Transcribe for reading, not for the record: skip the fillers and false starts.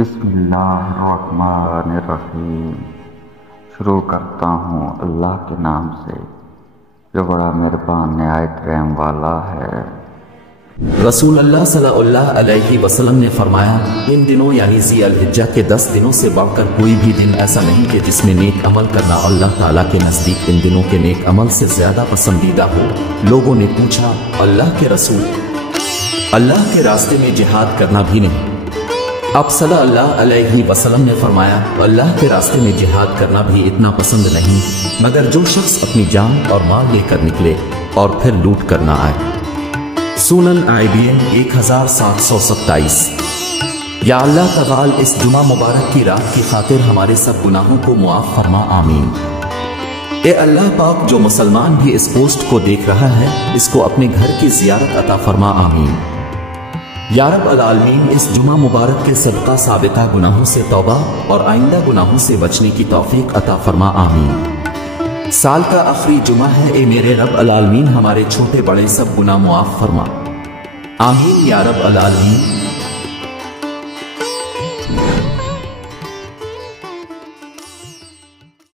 بسم اللہ الرحمن الرحیم۔ شروع کرتا ہوں اللہ کے نام سے جو بڑا مہربان نہایت رحم والا ہے۔ رسول اللہ صلی اللہ علیہ وسلم نے فرمایا، ان دنوں یعنی ذی الحجہ کے 10 دنوں سے بڑھ کر کوئی بھی دن ایسا نہیں کہ جس میں نیک عمل کرنا اللہ تعالیٰ کے نزدیک ان دنوں کے نیک عمل سے زیادہ پسندیدہ ہو۔ لوگوں نے پوچھا، اللہ کے رسول، اللہ کے راستے میں جہاد کرنا بھی نہیں؟ اب صلی اللہ علیہ وسلم نے فرمایا، اللہ کے راستے میں جہاد کرنا بھی اتنا پسند نہیں مگر جو شخص اپنی جان اور مال لے کر نکلے اور پھر لوٹ کر نہ آئے۔ سنن IBN 1727۔ یا اللہ تعالی اس جمعہ مبارک کی رات کی خاطر ہمارے سب گناہوں کو معاف فرما، آمین۔ اے اللہ پاک، جو مسلمان بھی اس پوسٹ کو دیکھ رہا ہے اس کو اپنے گھر کی زیارت عطا فرما، آمین۔ یا رب العالمین، اس جمعہ مبارک کے صدقہ سابقہ گناہوں سے توبہ اور آئندہ گناہوں سے بچنے کی توفیق عطا فرما، آمین۔ سال کا آخری جمعہ ہے، اے میرے رب العالمین ہمارے چھوٹے بڑے سب گناہ معاف فرما، آمین یا رب العالمین۔